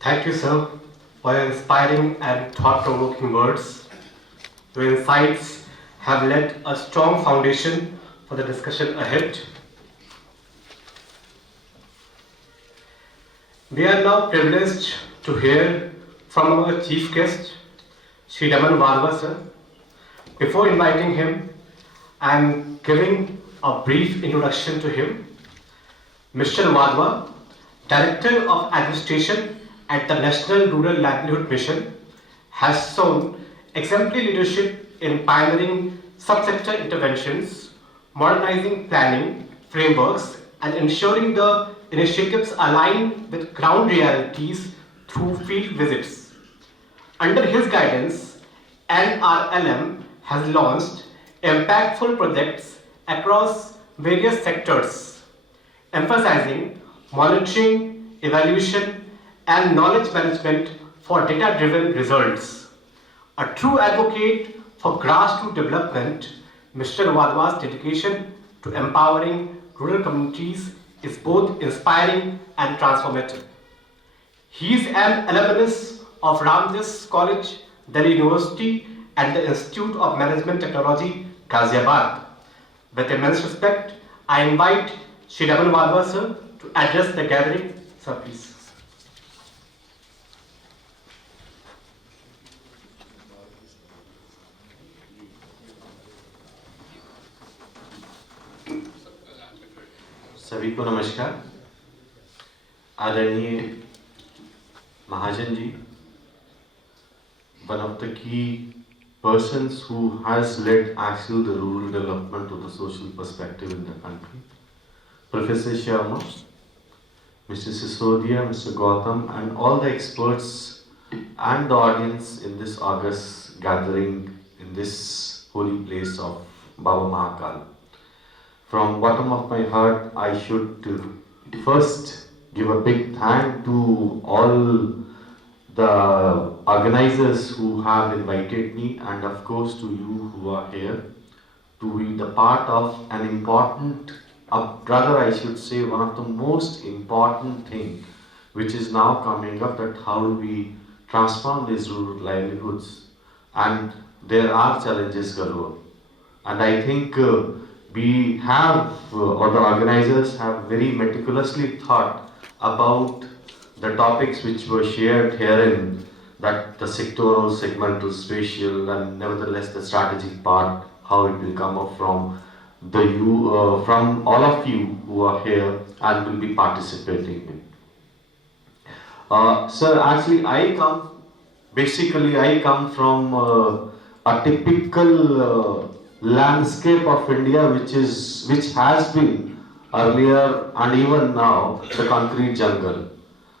Thank you, sir, for your inspiring and thought-provoking words. Your insights have laid a strong foundation for the discussion ahead. We are now privileged to hear from our chief guest, Sri Raman Wadhwa, sir. Before inviting him, I am giving a brief introduction to him. Mr. Wadhwa, Director of Administration at the National Rural Livelihood Mission, has shown exemplary leadership in pioneering subsector interventions, modernizing planning frameworks, and ensuring the initiatives align with ground realities through field visits. Under his guidance, NRLM has launched impactful projects across various sectors, emphasizing monitoring, evaluation, and knowledge management for data-driven results. A true advocate for grassroots development, Mr. Wadhwa's dedication to empowering rural communities is both inspiring and transformative. He is an alumnus of Ramjas College, Delhi University, and the Institute of Management Technology, Ghaziabad. With immense respect, I invite Sri Raman Wadhwa, sir, to address the gathering. Sir, please. सभी को नमस्कार। आदरणीय Mahajan ji, one of the key persons who has led actually the rural development to the social perspective in the country, Professor Sharma, Mr. Sisodia, Mr. Gautam, and all the experts and the audience in this August gathering in this holy place of Baba Mahakal. From bottom of my heart, I should first give a big thank to all the organizers who have invited me, and of course to you who are here to be the part of an important, rather I should say one of the most important thing which is now coming up, that how do we transform these rural livelihoods. And there are challenges galore, and I think we have, or the organizers have very meticulously thought about the topics which were shared herein, that the sectoral, segmental, spatial, and nevertheless the strategic part, how it will come up from from all of you who are here and will be participating in. Sir, actually I come from a typical landscape of India, which has been earlier and even now the concrete jungle.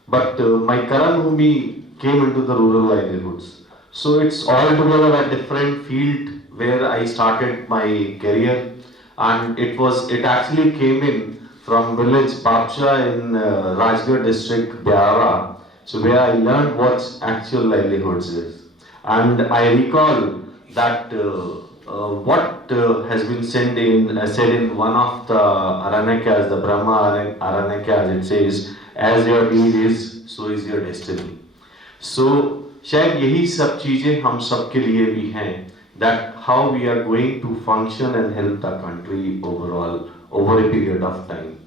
But my Karan Bhumi came into the rural livelihoods. So it's altogether a different field where I started my career, and it actually came in from village Babcha in Rajgarh district, Biara. So where I learned what actual livelihoods is. And I recall that what has been said in one of the Aranyakas, the Brahma Aranyakas, it says, as your deed is, so is your destiny. So शायद यही सब चीजें हम सब के लिए भी हैं, that how we are going to function and help the country overall over a period of time.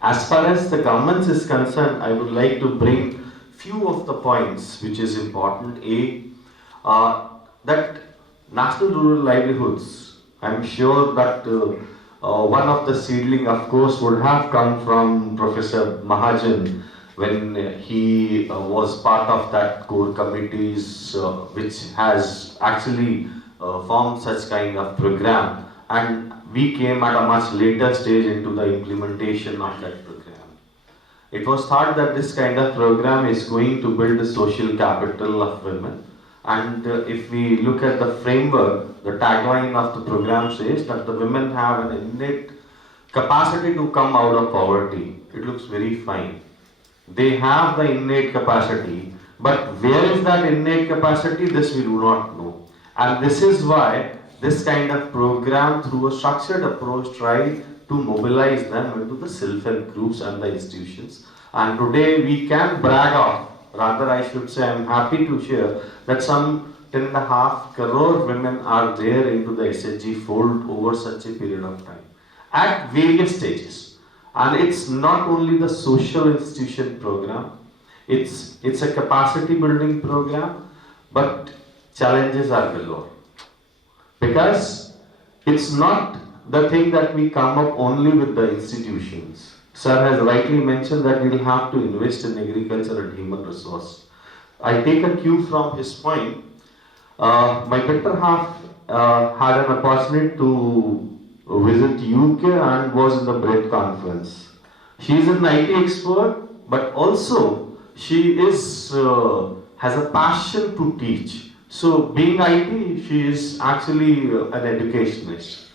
As far as the government is concerned, I would like to bring few of the points which is important. That national rural livelihoods, I'm sure that one of the seedling of course would have come from Professor Mahajan when he was part of that core committees which has actually formed such kind of program, and we came at a much later stage into the implementation of that program. It was thought that this kind of program is going to build the social capital of women, and if we look at the framework, the tagline of the program says that the women have an innate capacity to come out of poverty. It looks very fine. They have the innate capacity, but where is that innate capacity? This we do not know. And this is why this kind of program, through a structured approach, try to mobilize them into the self-help groups and the institutions. And today we can brag of, rather I should say I'm happy to share that some 10.5 crore women are there into the SHG fold over such a period of time at various stages. And it's not only the social institution program, it's a capacity building program, but challenges are galore. Because it's not the thing that we come up only with the institutions. Sir has rightly mentioned that we will have to invest in agriculture and human resource. I take a cue from his point. My better half had an opportunity to visit UK and was in the BRED conference. She is an IT expert, but also she is has a passion to teach. So being IT, she is actually an educationist.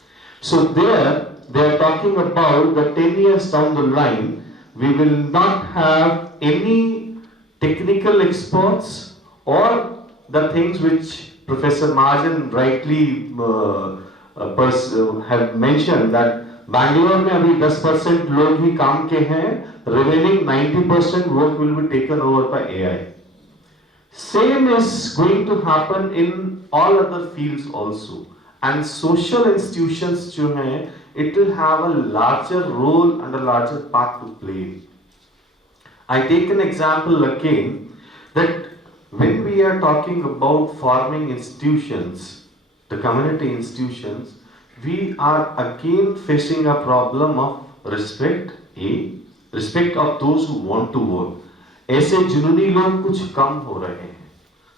So there, they are talking about the 10 years down the line, we will not have any technical experts or the things which Professor Mahajan rightly have mentioned that Bangalore में अभी 10% लोग ही काम के हैं, remaining 90% work will be taken over by AI. Same is going to happen in all other fields also. And social institutions जो हैं, it will have a larger role and a larger part to play. I take an example again that when we are talking about forming institutions, the community institutions, we are again facing a problem of respect, respect of those who want to work. ऐसे जुनूनी लोग कुछ कम हो रहे हैं,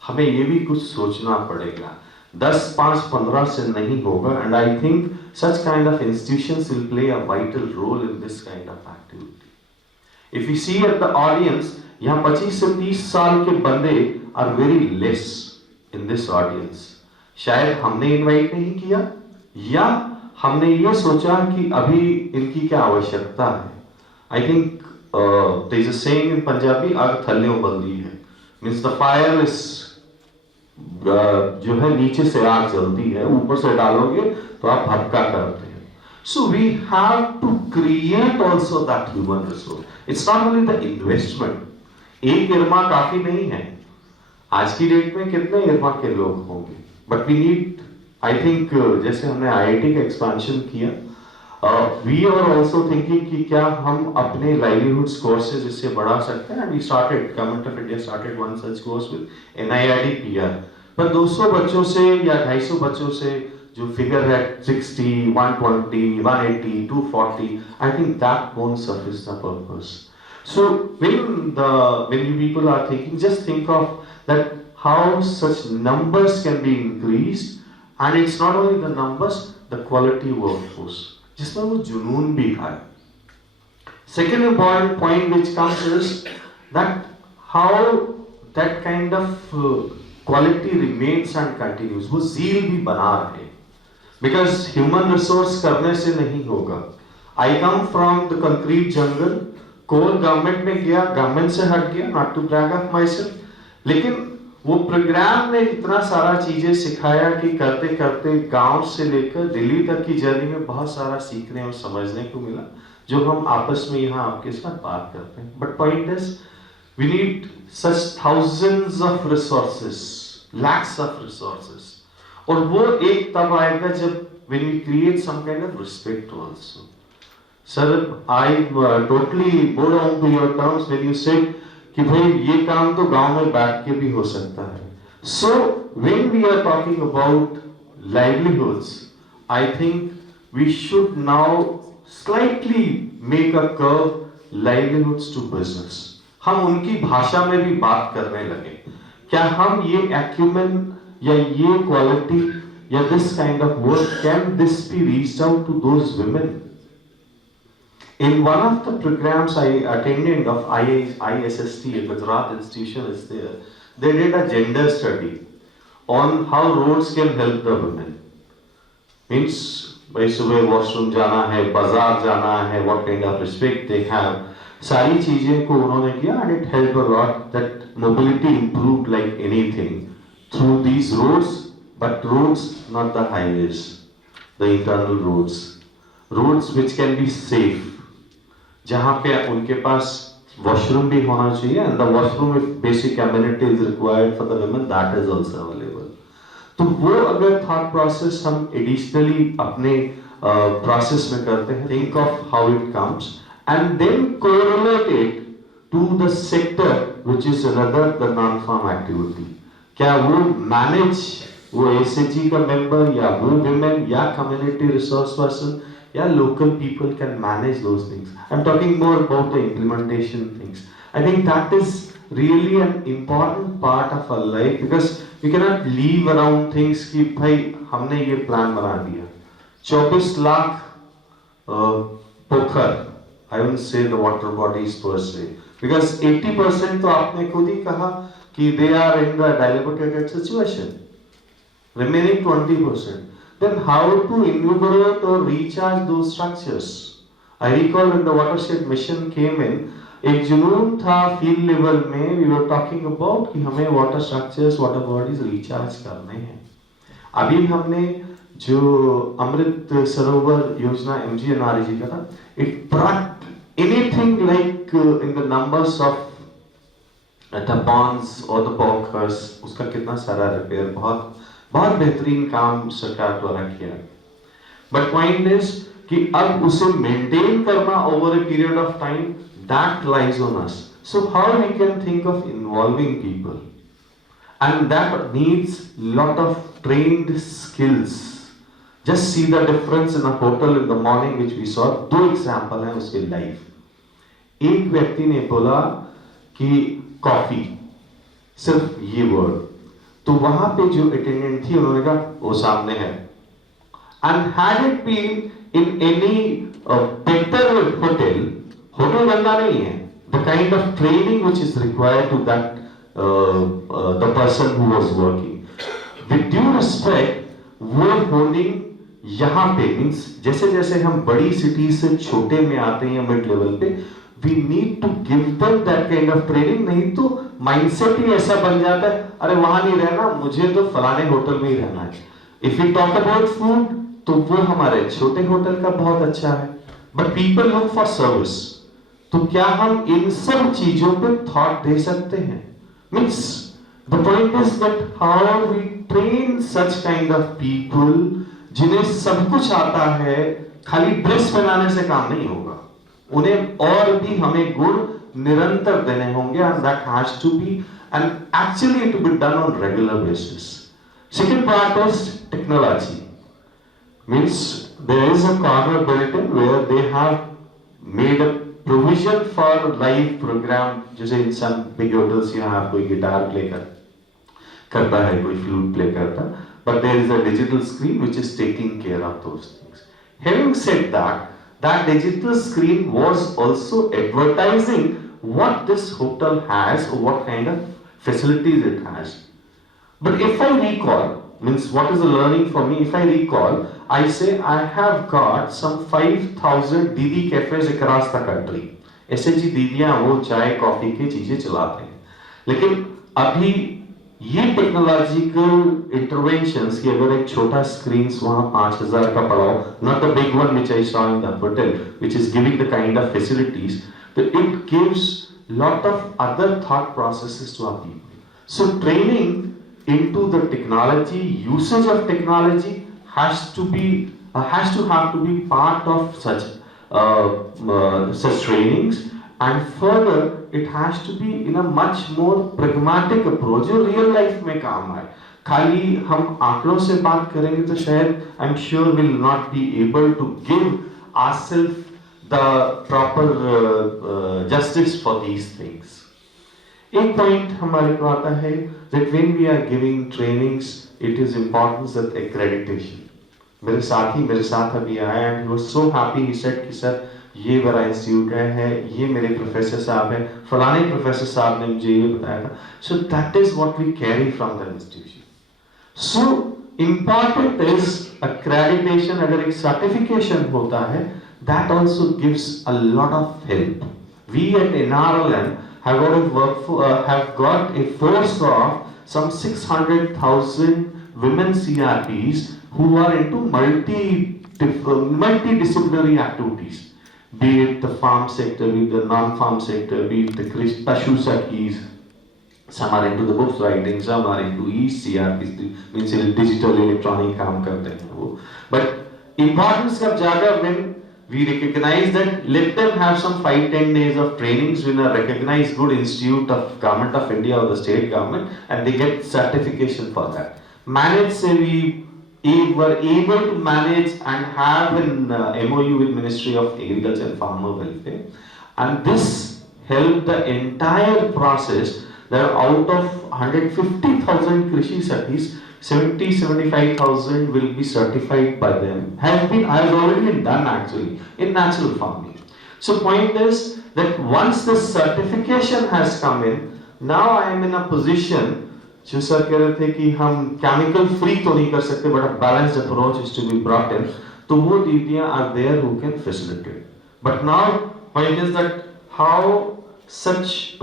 हमें ये भी कुछ सोचना पड़ेगा. 10, 5, 15 से नहीं होगा, and I think such kind of institutions will play a vital role in this kind of activity. If we see at the audience, यहाँ 25 से 30 साल के बंदे are very less in this audience. शायद हमने इनवाइट नहीं किया या हमने ये सोचा कि अभी इनकी क्या आवश्यकता है. I think there is a saying in Punjabi, आग थल्लियों बंदी है, means the fire is जो है नीचे से आग जलती है, ऊपर से डालोगे तो आप भड़का करते हैं. So we have to create also that human resource. It's not only the investment. एक इरमा काफी नहीं है. आज की डेट में कितने इरमा के लोग होंगे? But we need, I think, जैसे हमने IIT का एक्सपेंशन किया, we are also thinking कि क्या हम अपने livelihoods courses इससे बढ़ा सकते हैं. And we started, Government of India started one such course with NIRD PR. पर 200 बच्चों से या 250 बच्चों से जो figure है 60, 120, 180, 240, I think that won't suffice the purpose. So when you people are thinking, just think of that how such numbers can be increased, and it's not only the numbers, the quality workforce, जिसमें वो जुनून भी है. Second important point which comes is that how that kind of quality remains and continues. वो zeal भी बना रहे, because human resource करने से नहीं होगा. I come from the concrete jungle, core government में गया, government से हट गया, not to brag of myself, लेकिन वो प्रोग्राम ने इतना सारा चीजें सिखाया कि करते करते गांव से लेकर दिल्ली तक की जर्नी में बहुत सारा सीखने और समझने को मिला, जो हम आपस में यहाँ आपके साथ बात करते हैं. But point is we need such thousands of resources, lakhs of resources, और वो एक तब आएगा जब when we create some kind of respect also. Sir, I totally bow down to your terms when you said कि भाई ये काम तो गांव में बैठ के भी हो सकता है. So when we are talking about livelihoods, I think we should now slightly make a curve livelihoods to business. हम उनकी भाषा में भी बात करने लगे. क्या हम ये acumen या ये quality या this kind of work, can this be reached out to those women? In one of the programs I attended of ISST, Gujarat institution is there, they did a gender study on how roads can help the women. Means, भाई सुबह washroom जाना है, बाजार जाना है, what kind of respect they have, सारी चीजें को उन्होंने किया, and it helped a lot that mobility improved like anything through these roads, but roads, not the highways, the internal roads which can be safe, जहाँ पे उनके पास washroom भी होना चाहिए, and the washroom if basic amenity is required for the women that is also available. तो वो अगर thought process हम एडिशनली अपने प्रोसेस में करते हैं, think of how it comes and then corelate it to the sector which is another the non farm activity. क्या वो मैनेज, वो एसएचजी का मेंबर या वो विमेन या कम्युनिटी रिसोर्स पर्सन या local people can manage those things. I'm talking more about the implementation things. I think that is really an important part of our life because we cannot leave around things कि भाई हमने ये plan बना दिया 24 लाख पोखर, I won't say the water bodies per se because 80% तो आपने खुद ही कहा कि they are in the dilapidated situation, remaining 20%. Then how to invigorate or recharge those structures? I recall when the watershed mission came in, एक जुनून था field level में, we were talking about कि हमें water structures, water bodies recharge करने हैं। अभी हमने जो अमृत सरोवर योजना MGNRG का था, it brought anything like in the numbers of the ponds or the bulkers, उसका कितना सारा रिपेयर, बहुत बेहतरीन काम सरकार द्वारा किया। बट पॉइंट इज कि अब उसे मेंटेन करना over a period of time, that lies on us. So how we can think of involving people and that needs lot of trained skills. Just see the difference in a hotel in the morning which we saw. दो example है उसके live. एक व्यक्ति ने बोला कि coffee, सिर्फ ये वर्ड, तो वहां पे जो अटेंडेंट थी उन्होंने कहा वो सामने है। And had it been in any better hotel, hotel गंदा नहीं है, the kind of training which is required to that the person who was working with due respect, वो होर्डिंग यहाँ पे मींस जैसे जैसे हम बड़ी सिटी से छोटे में आते हैं मिड लेवल पे, we need to give them that kind of training, नहीं तो माइंडसेट ही ऐसा बन जाता है, अरे वहां नहीं रहना, मुझे तो फलाने होटल में ही रहना है। If we talk about food, तो वो हमारे छोटे होटल का बहुत अच्छा है, but people look for service. तो क्या हम इन सब चीजों पे थॉट दे सकते हैं? Means the point is that how we train such kind of people जिन्हें सब कुछ आता है, खाली ड्रेस बनाने से काम नहीं होगा, उन्हें और भी हमें गुण निरंतर देने होंगे, and that has to be and actually to be done on regular basis. Second part is technology. Means there is a corner built in where they have made a provision for live program. जैसे in some big hotels यहाँ कोई guitar play करता है, कोई flute play करता, but there is a digital screen which is taking care of those things. Having said that, that digital screen was also advertising what this hotel has or what kind of facilities it has. But if I recall, means what is the learning for me, if I recall, I say I have got some 5,000 दीदी cafes across the country. SHG दीदियां वो चाय coffee की चीजें चलाते हैं, लेकिन अभी ये टेक्नोलॉजिकल इंटरवेंशंस की अगर एक छोटा स्क्रीन वहां 5,000 का पड़ा हो, not the big one which I saw in the hotel which is giving the kind of facilities, तो it gives lot of other thought processes to our people. So training into the technology, usage of technology has to have to be part of such trainings, and further it has to be in a much more pragmatic approach जो real life में काम आए. खाली हम आंकड़ों से बात करेंगे तो शायद I'm sure will not be able to give ourselves the proper justice for these things. एक point हमारे को आता है that when we are giving trainings, it is important that accreditation. मेरे साथ अभी आया and he was so happy. He said कि सर ये मेरा इंस्टीट्यूट है, ये मेरे प्रोफेसर साहब हैं, फलाने प्रोफेसर साहब ने मुझे ये बताया था. So that is what we carry from the institution. So important is accreditation. अगर एक certification होता है, that also gives a lot of help. We at Inaugural have got a force of some 600,000 women CRPs who are into multidisciplinary activities. be it the farm sector, be it the non-farm sector, be it the Pashu Sakis. Some are into the books writing, some are into CRP, means digital electronic काम करते हैं वो. But importance कब जागा when we recognize that let them have some 5-10 days of trainings in a recognized good institute of government of India or the state government, and they get certification for that. Manage say we were able to manage and have an MOU with Ministry of Agriculture and Farmer Welfare, and this helped the entire process. That out of 150,000 Krishi Sakhis, 70-75,000 will be certified by them. Has already been done actually in natural farming. So point is that once the certification has come in, now I am in a position. जो sir कह रहे थे कि हम chemical free तो नहीं कर सकते, but a balanced approach is to be brought in. तो वो दीदियाँ are there who can facilitate. But now point is that how such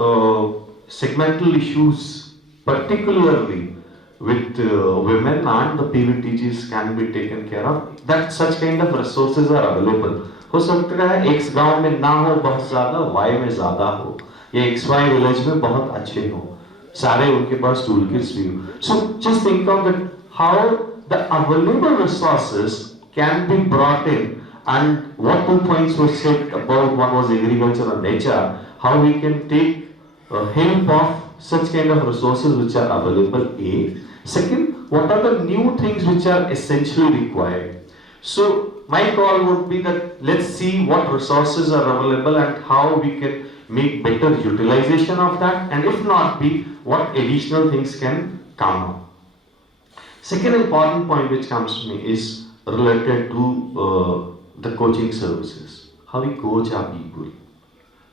segmental issues, particularly with women and the PVTGs, can be taken care of. That such kind of resources are available. हो सकता है X गांव में ना हो बहुत ज़्यादा, Y में ज़्यादा हो, या XY village में बहुत अच्छे हो, सारे उनके पास toolkits भी हो. So just think of that how the available resources can be brought in, and what 2 points were said about, one was agriculture and nature, how we can take help of such kind of resources which are available. A. Second, what are the new things which are essentially required? So my call would be that let's see what resources are available and how we can make better utilization of that, and if not be, what additional things can come up. Second important point which comes to me is related to the coaching services. How we coach our people.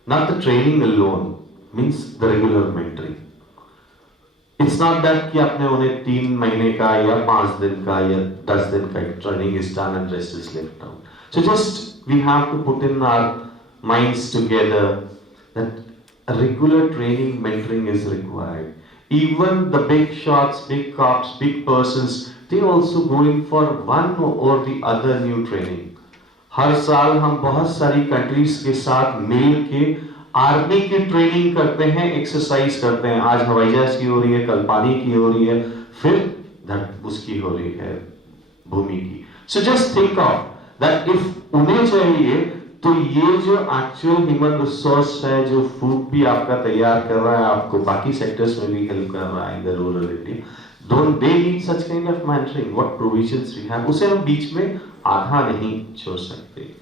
Not the training alone, means the regular mentoring. It's not that कि आपने उन्हें 3 महीने का या 5 दिन का या 10 दिन का training is done and rest is left out. So just we have to put in our minds together that a regular training mentoring is required. Even the big shots, big cops, big persons, they also go in for one or the other new training. हर साल हम बहुत सारी countries के साथ मिल के army की training करते हैं, एक्सरसाइज करते हैं. आज हवाई जहाज की हो रही है, कल पानी की हो रही है, फिर उसकी हो रही है भूमि की. So just think of that if उन्हें चाहिए तो ये जो एक्चुअल ह्यूमन रिसोर्स है, जो फूड भी आपका तैयार कर रहा है, आपको बाकी सेक्टर्स में भी हेल्प कर रहा है in the rural area, don't they need such kind of mentoring. What provisions we have, उसे हम बीच में आधा नहीं छोड़ सकते.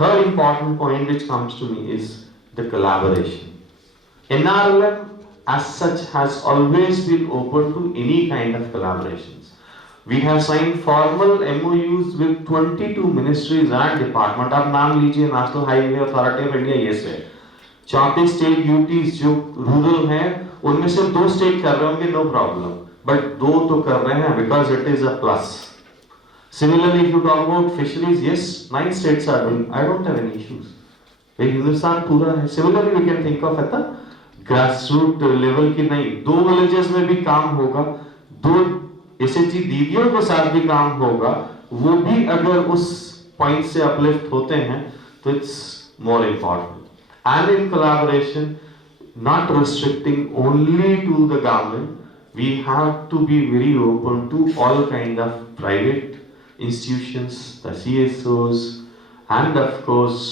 Third important point which comes to me is the collaboration. NRLM as such has always been open to any kind of collaborations. We have signed formal MOUs with 22 ministries and department. आप नाम लीजिए, National Highway Authority of India, yes है. 34 state UTs जो rural हैं, उनमें से 2 state कर रहे होंगे, no problem. But 2 तो कर रहे हैं because it is a plus. Similarly, if you talk about fisheries, yes, 9 states are doing. I don't have any issues. Hindustan पूरा है. Similarly we can think of at the grassroot level की नहीं, 2 villages में भी काम होगा, 2 एसएचजी दीदियों के साथ भी काम होगा, वो भी अगर उस पॉइंट से अपलिफ्ट होते हैं तो it's more important. And in collaboration, not restricting only to the government, we have to be very open to all kind of private institutions, the CSOs, and of course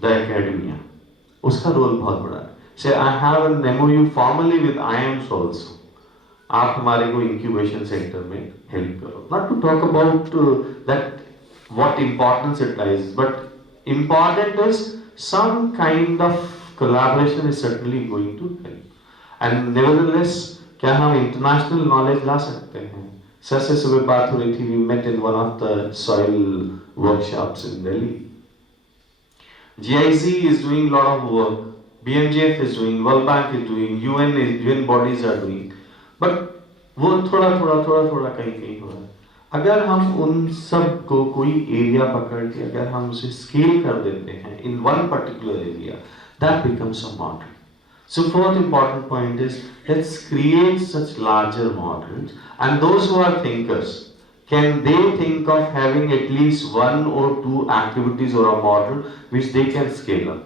the academia. उसका role बहुत बड़ा है. Say I have an MOU formally with IIMs also. आप हमारे को incubation center में help करो. Not to talk about that what importance it lies, but important is some kind of collaboration is certainly going to help. And nevertheless, क्या हम international knowledge ला सकते हैं? Sir से सुबह बात हो रही थी. We met in one of the soil workshops in Delhi. GIZ is doing a lot of work, BMGF is doing, World Bank is doing, UN bodies are doing, but वो थोड़ा कहीं हो रहा है. अगर हम उन सब को कोई एरिया पकड़ के अगर हम उसे स्केल कर देते हैं in one particular area, that becomes a model. So fourth important point is let's create such larger models, and those who are thinkers, can they think of having at least 1 or 2 activities or a model which they can scale up?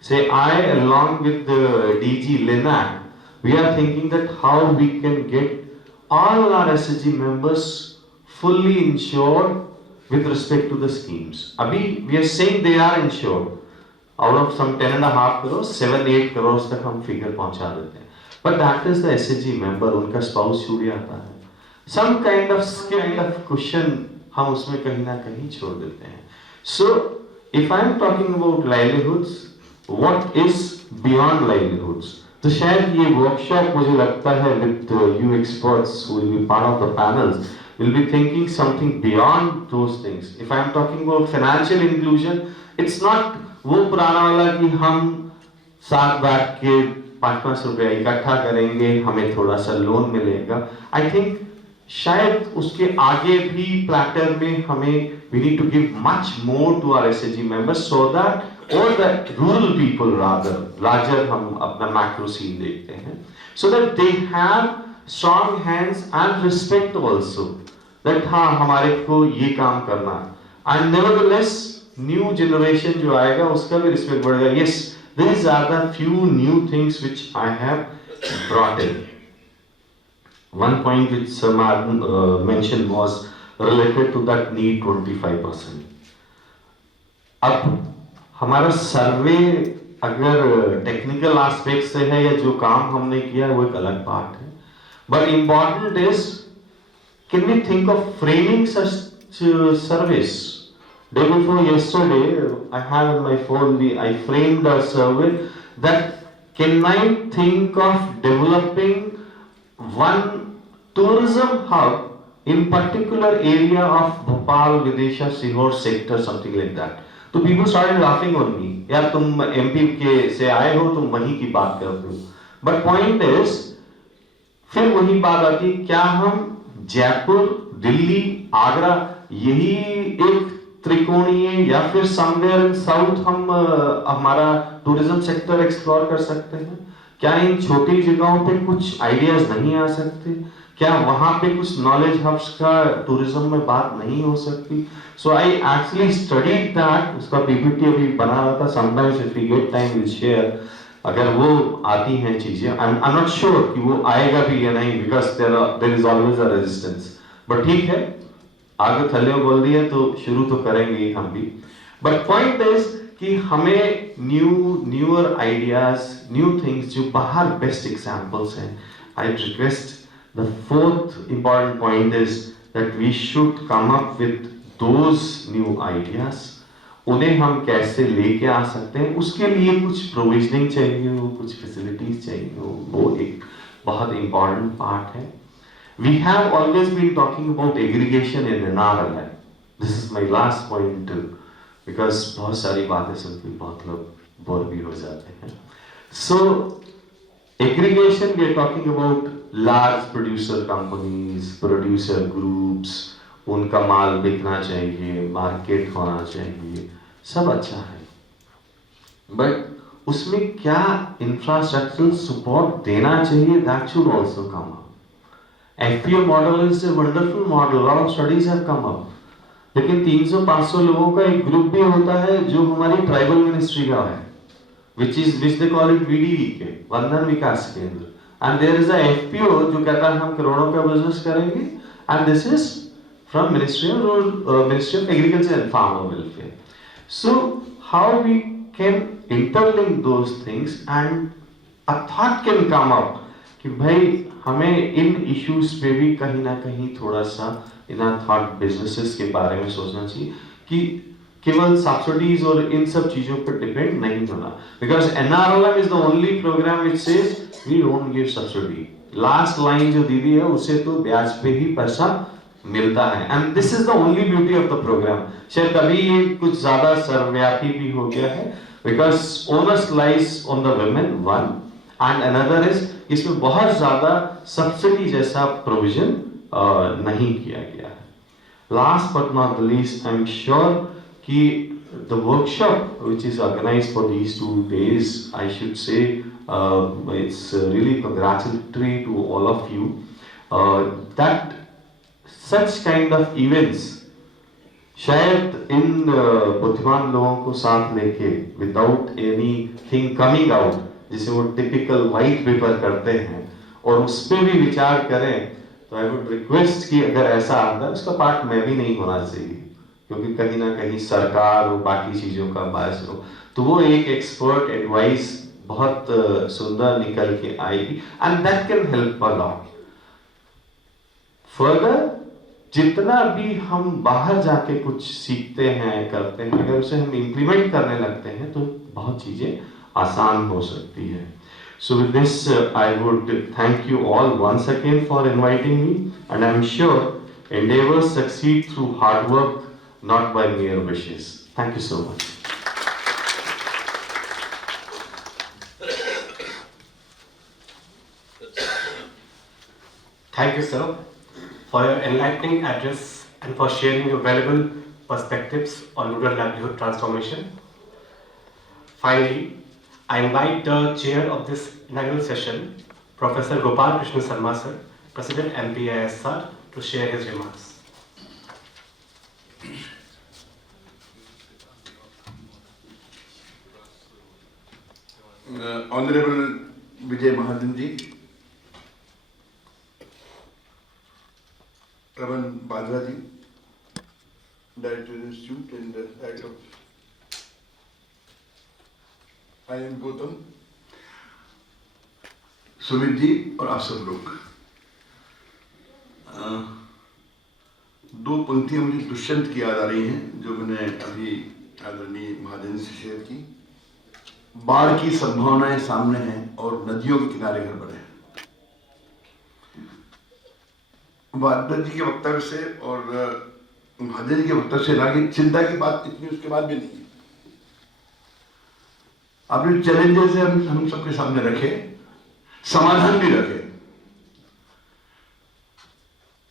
Say I, along with the DG Linac, we are thinking that how we can get all our SHG members fully insured with respect to the schemes. Abhi we are saying they are insured. Out of some 10.5 crores, 7-8 crores तक हम figure पहुंचा देते हैं. But that is the SHG member, उनका spouse छूट जाता है. Some kind of cushion हम उसमें कहीं ना कहीं छोड़ देते हैं. So if I am talking about livelihoods, what is beyond livelihoods? तो शायद ये workshop मुझे लगता है with you experts who will be part of the panels will be thinking something beyond those things. If I am talking about financial inclusion, it's not वो पुराना वाला कि हम साथ बैठ के 5-5 रुपया इकट्ठा करेंगे, हमें थोड़ा सा लोन मिलेगा. आई थिंक शायद उसके आगे भी प्लेटर में हमें we need to give much more to our SHG members so that or the rural people rather larger हम अपना macro scene देखते हैं, so that they have strong hands and respect also that हाँ हमारे को ये काम करना है. And nevertheless न्यू जनरेशन जो आएगा उसका भी रिस्पेक्ट बढ़ेगा. Yes, these are the few new things which I have brought in. One point which Sir mentioned was related to that need 25%. अब हमारा सर्वे अगर टेक्निकल एस्पेक्ट से है या जो काम हमने किया है वो एक अलग बात है, but important is can we think of framing such service. Day before yesterday, I have on my phone I framed a survey that can I think of developing one tourism hub in particular area of Bhopal, Vidisha, Sihor sector, something like that. So people started laughing on me. यार तुम MP के से आए हो, तुम वहीं की बात करते हो. But point is, फिर वही बात आती, क्या हम जयपुर, दिल्ली, आगरा यही एक त्रिकोणीय या फिर समवेयर इन साउथ हम हमारा टूरिज्म सेक्टर एक्सप्लोर कर सकते हैं? क्या इन छोटी जगहों पे कुछ आइडियाज नहीं आ सकते? क्या वहां पे कुछ नॉलेज हब्स का टूरिज्म में बात नहीं हो सकती? So I actually studied that. उसका पीपीटी अभी बना रहा था. Sometimes if we get time will share. अगर वो आती हैं चीजें, आई एम नॉट श्योर कि वो आएगा भी या नहीं, because there is always a resistance. But ठीक है, आगे थले बोल दिया तो शुरू तो करेंगे हम भी. बट पॉइंट इज कि हमें न्यूअर आइडियाज, न्यू थिंग्स जो बाहर बेस्ट एग्जांपल्स हैं. I request the fourth important point is that we should come up with those new ideas. उन्हें हम कैसे लेके आ सकते हैं, उसके लिए कुछ प्रोविजनिंग चाहिए हो, कुछ फैसिलिटीज चाहिए हो, वो एक बहुत इंपॉर्टेंट पार्ट है. We have always been talking about aggregation in Inaugural. This is my last point too, because बहुत सारी बातें सुनकर बहुत लोग बोर भी हो जाते हैं. So aggregation, we are talking about large producer companies, producer groups. उनका माल बिकना चाहिए, मार्केट होना चाहिए, सब अच्छा है. बट उसमें क्या इंफ्रास्ट्रक्चरल सपोर्ट देना चाहिए, that should also come up. FPO model is a wonderful model. A lot of studies have come up. लेकिन 300-500 लोगों का एक ग्रुप भी होता है जो हमारी ट्राइबल मिनिस्ट्री का है, which they call it VDV, वंदन विकास केंद्र. And there is a FPO जो कहता है हम करोड़ों का बिजनेस करेंगे, and this is from Ministry of Agriculture and Farmer Welfare. So how we can interlink those things and a thought can come up कि भाई हमें इन इश्यूज पे भी कहीं ना कहीं थोड़ा सा इन थॉट बिजनेसेस के बारे में सोचना चाहिए कि केवल सब्सिडीज और इन सब चीजों पर डिपेंड नहीं होना. Because NRLM is the only programme which says we don't give subsidy. Last line जो दी है उससे तो ब्याज पे ही पैसा मिलता है. And this is the only beauty of the programme. शायद तभी ये कुछ ज्यादा सर्वव्यापी भी हो गया है, because onus lies on the women one, and another is इसमें बहुत ज्यादा सब्सिडी जैसा प्रोविजन नहीं किया गया है. Last but not the least, I am sure कि the workshop which is organised for these 2 days, I should say it's really congratulatory to all of you. That such kind of events शायद इन बुद्धिमान लोगों को साथ लेके without anything coming out, जिसे वो typical white paper करते हैं, और उस पर भी विचार करें, तो आई वुड रिक्वेस्ट कि अगर ऐसा आता है उसका पार्ट मैं भी नहीं होना चाहिए, क्योंकि कहीं ना कहीं सरकार और बाकी चीजों का बायस हो, तो वो एक एक्सपर्ट एडवाइस बहुत सुंदर निकल के आएगी and that can help a lot. Further जितना भी हम बाहर जाके कुछ सीखते हैं करते हैं, अगर उसे हम इम्प्लीमेंट करने लगते हैं तो बहुत चीजें आसान हो सकती है। So with this, I would thank you all once again for inviting me, and I am sure endeavors succeed through hard work, not by mere wishes. Thank you so much. Thank you, sir, for your enlightening address and for sharing your valuable perspectives on rural livelihood transformation. Finally, I invite the chair of this inaugural session, Professor Gopal Krishna Sarma, sir, President MPISSR, to share his remarks. Honorable Vijay Mahajan ji, Raman Madhya ji, Director of the Institute and Director of IIM Gautam, Sumit ji और आप सब लोग, दो पंक्तियां मुझे दुष्यंत की याद आ रही हैं जो मैंने अभी आदरणीय महाजन से शेयर की। बाढ़ की संभावनाएं सामने हैं और नदियों के किनारे घर बने हैं। वाजपेयी जी के वक्तव्य से और महाजन जी के वक्तव्य से लगी चिंता की बात इतनी उसके बाद भी नहीं। आपने चैलेंजेस हम सबके सामने रखे, समाधान भी रखे।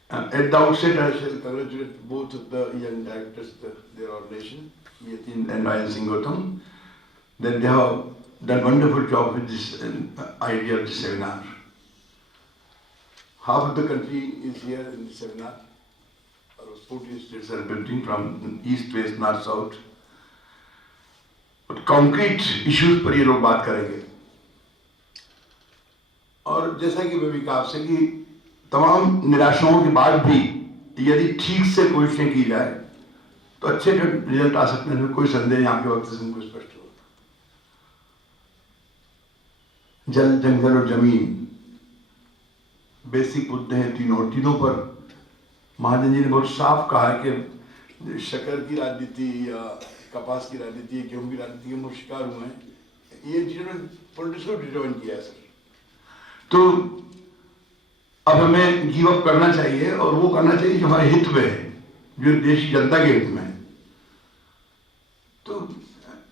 At the outset, I shall congratulate both of the young directors, their ordination, Yatin and Ryan Singh Gautam, that they have done wonderful job with this idea of the seminar. Half of the country is here in the seminar. Our 14 states are building from east, west, north, south. But concrete issues पर ये लोग बात करेंगे। और जैसा कि मैं भी कहा आपसे कि तमाम निराशाओं के बाद भी यदि ठीक से कोशिशें की जाए तो अच्छे रिजल्ट आ सकते हैं, कोई संदेह यहाँ के वक्त से हमको स्पष्ट हो। जल, जंगल और जमीन बेसिक मुद्दे हैं तीनों पर महाजन जी ने बहुत साफ कहा है कि शक्कर की राजनीति या कपास की राजनीति, गेहूं की राजनीति के हम शिकार हुए हैं। ये चीजों ने पॉलिटिक्स को डिटर्मिन किया है सर। तो अब हमें गिव अप करना चाहिए और वो करना चाहिए जो हमारे हित में है, जो देश की जनता के हित में है। तो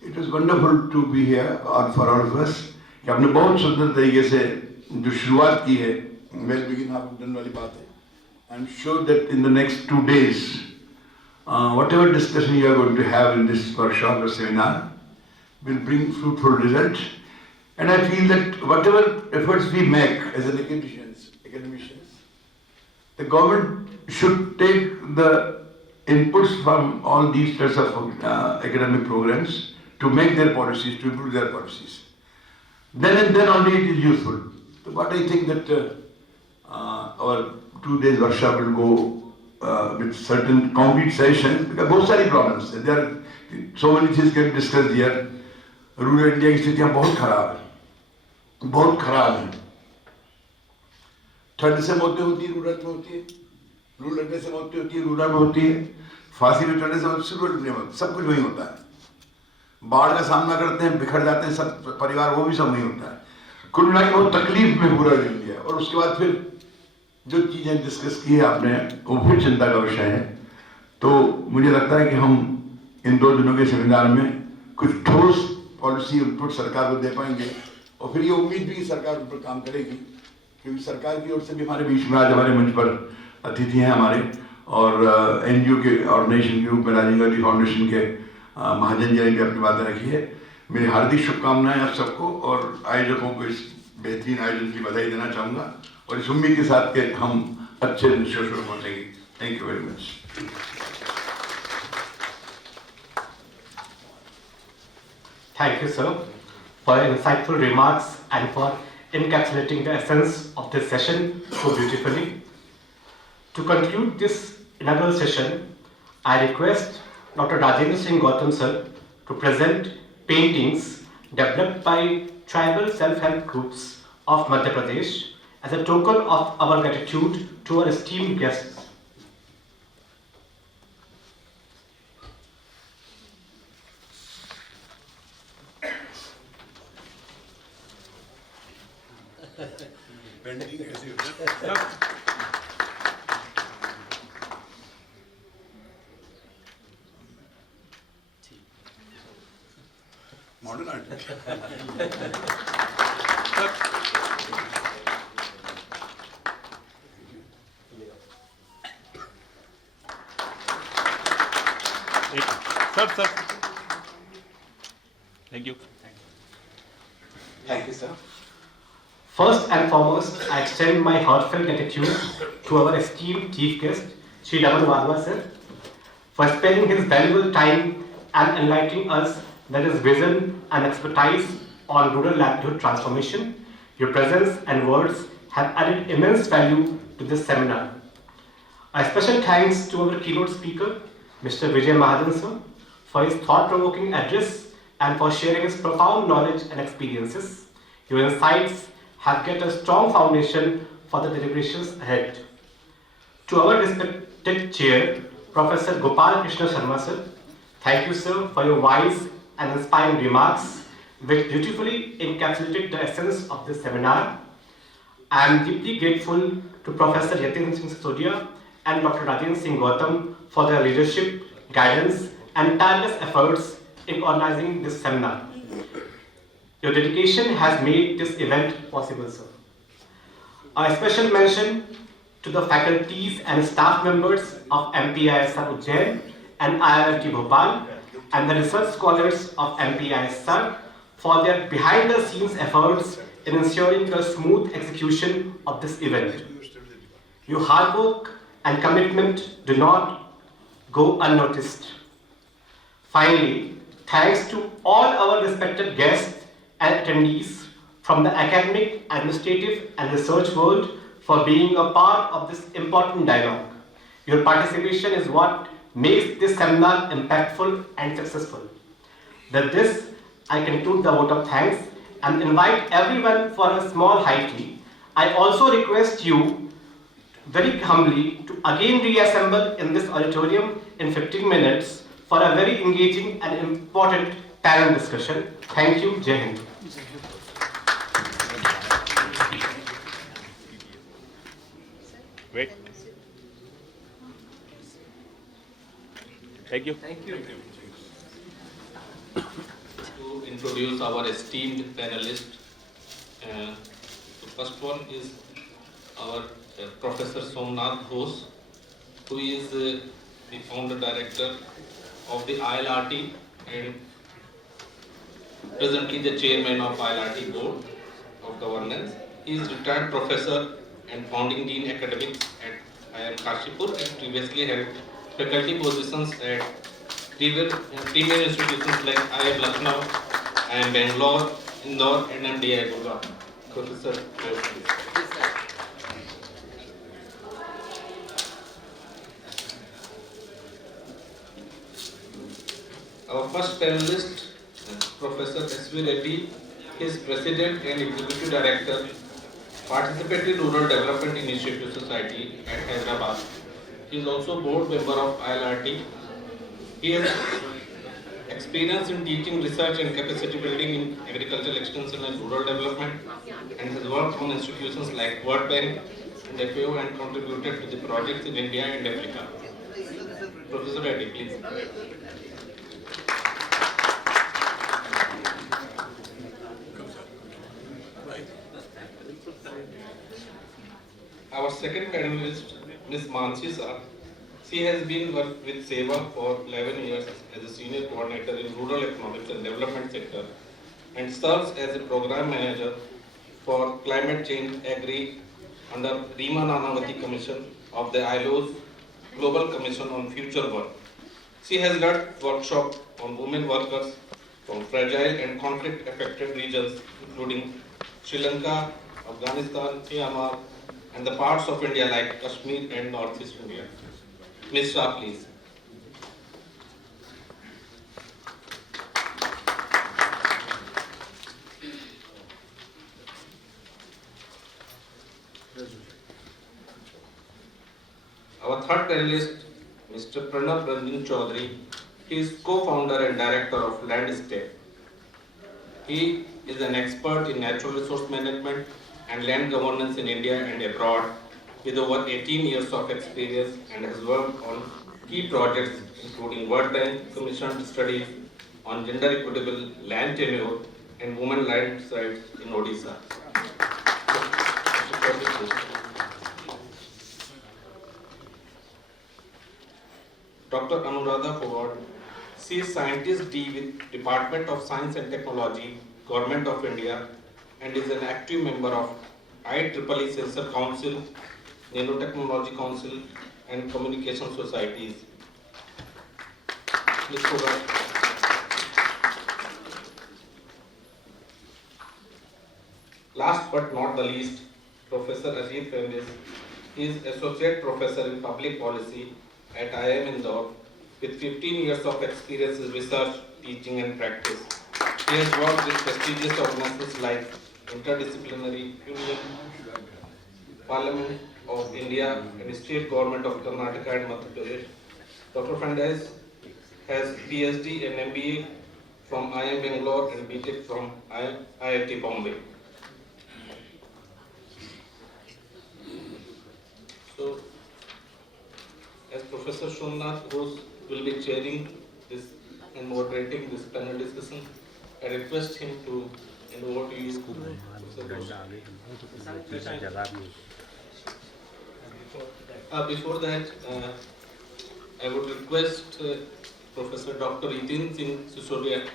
it is wonderful to be here और फॉर ऑल ऑफ अस कि आपने बहुत सुंदर तरीके से जो शुरुआत की है, वेल बिगिन हाफ डन वाली बात है। आई am sure that in the next 2 days whatever discussion you are going to have in this workshop or seminar will bring fruitful results, and I feel that whatever efforts we make as an academicians, the government should take the inputs from all these types of academic programs to make their policies, to improve their policies. Then and then only it is useful. So what I think that our 2 days workshop will go with certain concrete sessions, because बहुत सारी problems है. There are so many things get discussed here. Rural India की स्थितियाँ बहुत खराब है, बहुत खराब है। ठंड से मौतें होती है, रूरल में होती है। लू लगने से मौतें होती है, रूरल में होती है। फांसी में चढ़ने से रूरल में होती है। सब कुछ वही होता है। बाढ़ का सामना करते हैं, बिखर जाते हैं सब परिवार, वो भी सब वही होता है। कुल मिला के बहुत तकलीफ में पूरा इंडिया। और उसके बाद फिर जो चीज़ें डिस्कस की है आपने, वो फिर चिंता का विषय है। तो मुझे लगता है कि हम इन 2 दिनों के सेमिनार में कुछ ठोस पॉलिसी इनपुट सरकार को दे पाएंगे, और फिर ये उम्मीद भी कि सरकार उन पर काम करेगी, क्योंकि सरकार की ओर से भी हमारे बीच में आज हमारे मंच पर अतिथि हैं हमारे, और NGO के ऑर्गेनाइजेशन के रूप में राजीव गांधी फाउंडेशन के महाजन जी ने भी अपनी बातें रखी है। मेरी हार्दिक शुभकामनाएं आप सबको, और आयोजकों को इस बेहतरीन आयोजन की बधाई देना चाहूँगा, और इस उम्मीद के साथ कि हम अच्छे निष्कर्ष पर पहुँचेंगे। Thank you very much. Thank you, sir, for your insightful remarks and for encapsulating the essence of this session so beautifully. To conclude this inaugural session, I request Dr. Rajendra Singh Gautam, sir, to present paintings developed by tribal self-help groups of Madhya Pradesh as a token of our gratitude to our esteemed guests. Modern art. Sir. Thank you. Thank you, sir. First and foremost, I extend my heartfelt gratitude to our esteemed chief guest, Sri Raman Wadhwa, sir, for spending his valuable time and enlightening us with his vision and expertise on rural livelihood transformation. Your presence and words have added immense value to this seminar. A special thanks to our keynote speaker, Mr. Vijay Mahajan, sir, for his thought-provoking address and for sharing his profound knowledge and experiences. Your insights have get a strong foundation for the deliberations ahead. To our respected chair, Professor Gopal Krishna Sharma, sir, thank you, sir, for your wise and inspiring remarks, which beautifully encapsulated the essence of this seminar. I am deeply grateful to Professor Yatindra Singh Sisodia and Dr. Rajendra Singh Gautam for their leadership, guidance, and tireless efforts in organizing this seminar. Your dedication has made this event possible, sir. A special mention to the faculties and staff members of MPISSR Ujjain and ILRT Bhopal and the research scholars of MPISSR for their behind-the-scenes efforts in ensuring the smooth execution of this event. Your hard work and commitment do not go unnoticed. Finally, thanks to all our respected guests and attendees from the academic, administrative, and research world for being a part of this important dialogue. Your participation is what makes this seminar impactful and successful. With this, I conclude the vote of thanks and invite everyone for a small high tea. I also request you very humbly to again reassemble in this auditorium in 15 minutes for a very engaging and important panel discussion. Thank you. Jai Hind. Wait. Thank you. To introduce our esteemed panelists. The first one is our Professor Somnath Ghosh, who is the founder director of the ILRT and presently the chairman of ILRT Board of Governance. He is retired professor and founding dean academics at IIM Kashipur and previously held faculty positions at premier institutions like IIM Lucknow, IIM Bangalore, Indore and MDI Gurgaon. Professor Ghosh. Our first panelist, Professor S.V. Reddy, is President and Executive Director, Participatory Rural Development Initiative Society at Hyderabad. He is also board member of ILRT. He has experience in teaching, research and capacity building in agricultural extension and rural development and has worked on institutions like World Bank and FAO and contributed to the projects in India and Africa. Professor Reddy, please. Our second panelist, Ms. Mansi Sir, she has been worked with SEVA for 11 years as a senior coordinator in rural economics and development sector and serves as a program manager for climate change agri under Rima Nanavati Commission of the ILO's Global Commission on Future Work. She has led workshops on women workers from fragile and conflict-affected regions, including Sri Lanka, Afghanistan, Myanmar, and the parts of India like Kashmir and Northeast India. Ms. Shah, please. Our third panelist, Mr. Pranav Ranjan Chaudhary, he is co-founder and director of Landscape. He is an expert in natural resource management and land governance in India and abroad, with over 18 years of experience, and has worked on key projects including World Bank commissioned studies on gender equitable land tenure and women land rights in Odisha. Dr. Anuradha Ford, she is scientist D with Department of Science and Technology, Government of India, and is an active member of IEEE Sensor Council, Nanotechnology Council, and Communication Societies. Please go ahead. Last but not the least, Professor Ajit Femdes. He is Associate Professor in Public Policy at IIM Indore with 15 years of experience in research, teaching and practice. He has worked with prestigious organizations like Interdisciplinary Union, Parliament of India and State Government of Karnataka and Madhya Pradesh. Dr. Fernandez has PhD and MBA from IIM Bangalore and BTech from IIT Bombay. So, as Professor Somnath Ghosh will be chairing this and moderating this panel discussion, I request him to hand over to you, Professor Ghosh. Before that, I would request Professor Dr. Itin Singh Sisodia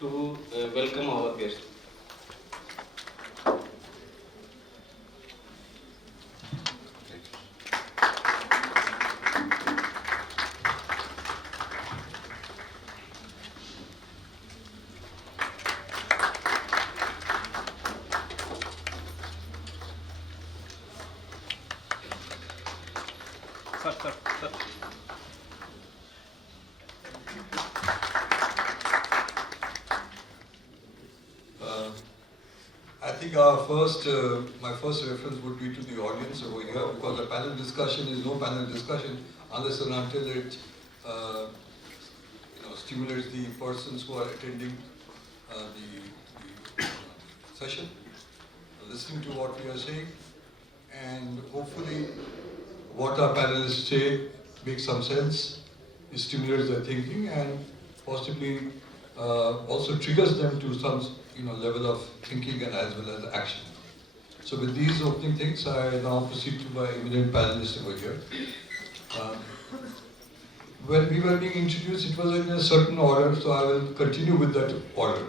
to welcome our guest. I think my first reference would be to the audience over here, because a panel discussion is no panel discussion unless and until it stimulates the persons who are attending the session, listening to what we are saying, and hopefully what our panelists say makes some sense, it stimulates their thinking, and possibly also triggers them to some level of thinking and as well as action. So with these opening things, I now proceed to my eminent panelists over here. When we were being introduced, it was in a certain order, so I will continue with that order.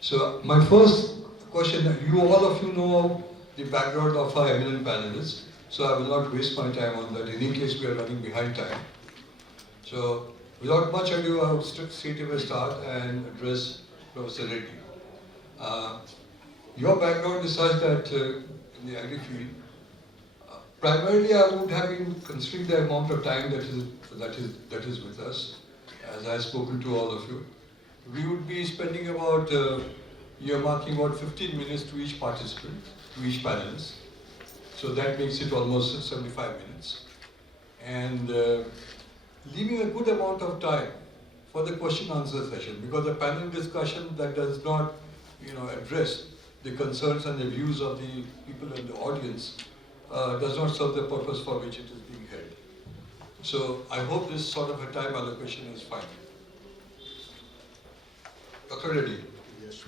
So my first question, all of you know the background of our eminent panelists, so I will not waste my time on that. In any case, we are running behind time. So without much ado, I will straight away start and address Professor Reddy. Your background is such that in the agri field, primarily I would have been considering the amount of time that is with us, as I have spoken to all of you. We would be spending about earmarking about 15 minutes to each participant, to each panelist. So that makes it almost 75 minutes. And leaving a good amount of time for the question-answer session, because a panel discussion that does not address the concerns and the views of the people in the audience does not serve the purpose for which it is being held. So I hope this sort of a time allocation is fine. Dr. Reddy, yes,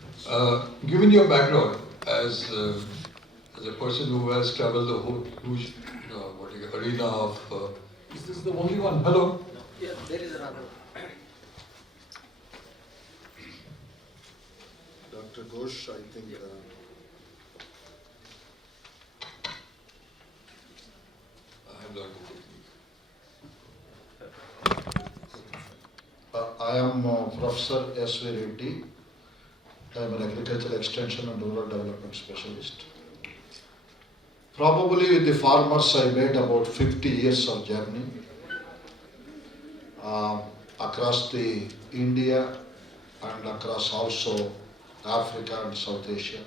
given your background as a person who has traveled the whole huge arena of, is this the only one? Hello? Yes, there is another. Dr. Ghosh, I think. I have learned the technique. am Professor S.V. Reddy. I am an agricultural extension and rural development specialist. Probably with the farmers I made about 50 years of journey across the India and across also Africa and South Asia.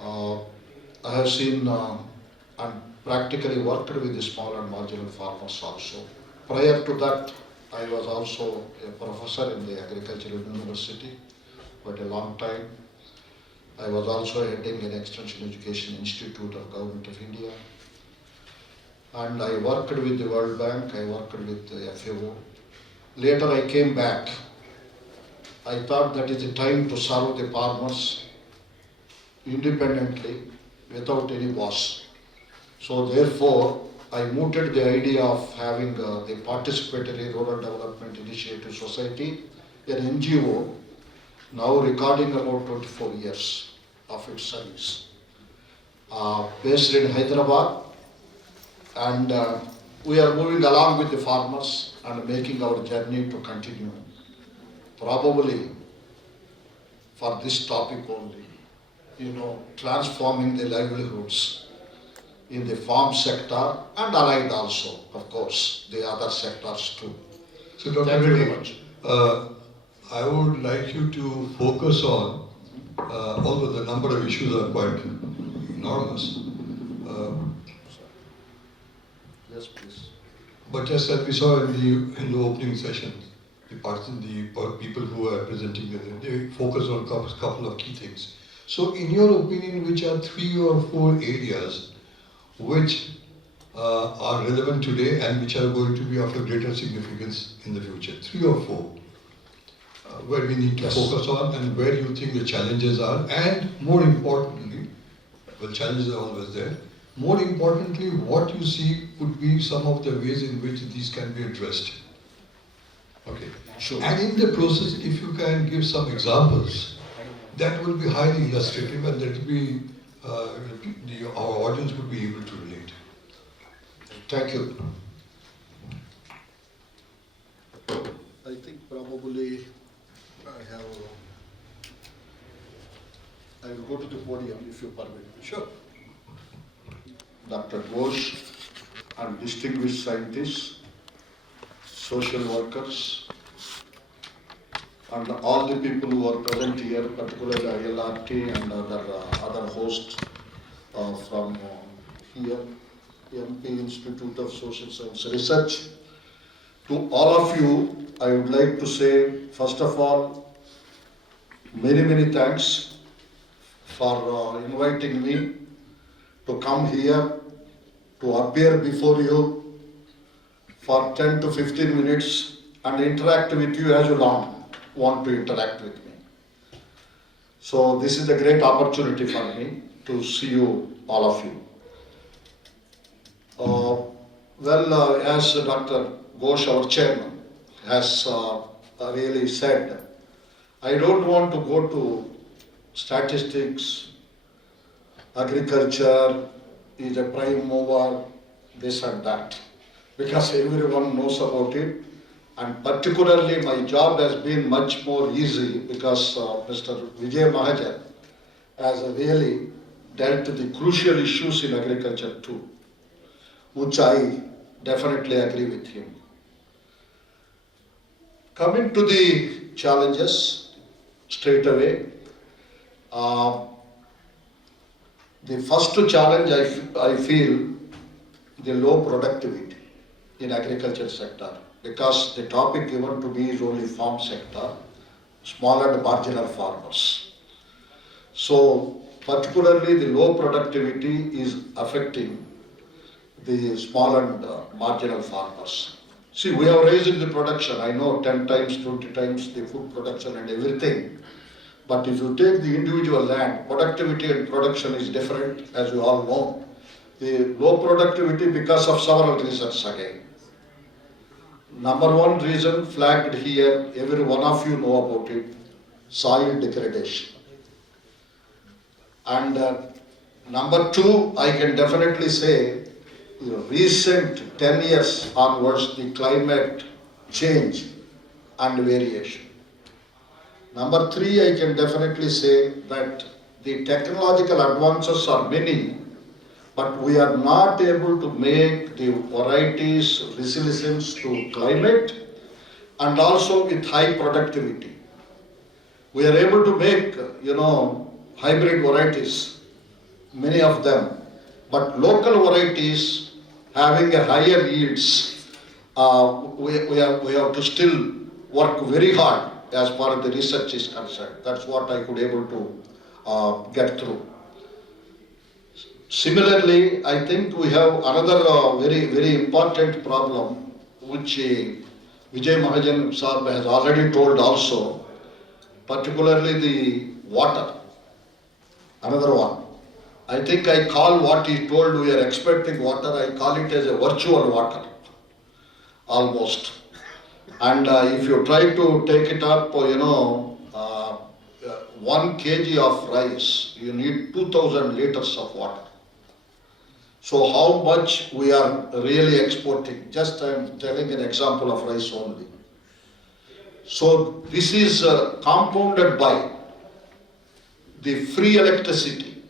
I have seen and practically worked with the small and marginal farmers also. Prior to that, I was also a professor in the agricultural university for a long time. I was also heading an extension education institute of Government of India. And I worked with the World Bank, I worked with the FAO. Later I came back. I thought that is the time to serve the farmers independently without any boss. So therefore, I mooted the idea of having the Participatory Rural Development Initiative Society, an NGO, now recording about 24 years of its service. Based in Hyderabad, and we are moving along with the farmers and making our journey to continue. Probably for this topic only, transforming the livelihoods in the farm sector and allied also, of course, the other sectors too. So Dr. Thank you very Reddy, much. I would like you to focus on, although the number of issues are quite enormous, Yes, please. but just as we saw in the opening session, the people who are presenting, they focus on a couple of key things. So in your opinion, which are 3 or 4 areas which are relevant today and which are going to be of a greater significance in the future? 3 or 4 where we need to focus on, and where you think the challenges are, and more importantly, well, challenges are always there. More importantly, what you see would be some of the ways in which these can be addressed. Okay. Sure. And in the process, if you can give some examples, that will be highly illustrative, and that will be our audience would be able to relate. Thank you. I think probably I will go to the podium if you permit. Sure. Dr. Ghosh and distinguished scientists, social workers, and all the people who are present here, particularly ILRT and other hosts from here, MP Institute of Social Science Research. To all of you, I would like to say, first of all, many thanks for inviting me to come here to appear before you for 10 to 15 minutes and interact with you as you want to interact with me. So this is a great opportunity for me to see you, all of you. As Dr. Ghosh, our chairman, has really said, I don't want to go to statistics, agriculture is a prime mover, this and that, because everyone knows about it. And particularly my job has been much more easy because Mr. Vijay Mahajan has really dealt with the crucial issues in agriculture too, which I definitely agree with him. Coming to the challenges straight away, the first challenge I feel the low productivity in agriculture sector, because the topic given to me is only farm sector, small and marginal farmers. So particularly the low productivity is affecting the small and marginal farmers. See, we have raised the production, I know 10 times, 20 times the food production and everything. But if you take the individual land, productivity and production is different, as you all know. The low productivity because of several reasons again. Number one reason flagged here, every one of you know about it, soil degradation. And number two, I can definitely say, recent 10 years onwards, the climate change and variation. Number 3, I can definitely say that the technological advances are many, but we are not able to make the varieties resistant to climate and also with high productivity. We are able to make, hybrid varieties, many of them, but local varieties having a higher yields, we have to still work very hard as far as the research is concerned. That's what I could able to get through. Similarly, I think we have another very, very important problem which Vijay Mahajan Saab has already told also, particularly the water. Another one. I think I call what he told we are expecting water, I call it as a virtual water, almost. And if you try to take it up, 1 kg of rice, you need 2000 liters of water. So how much we are really exporting? Just I am telling an example of rice only. So this is compounded by the free electricity.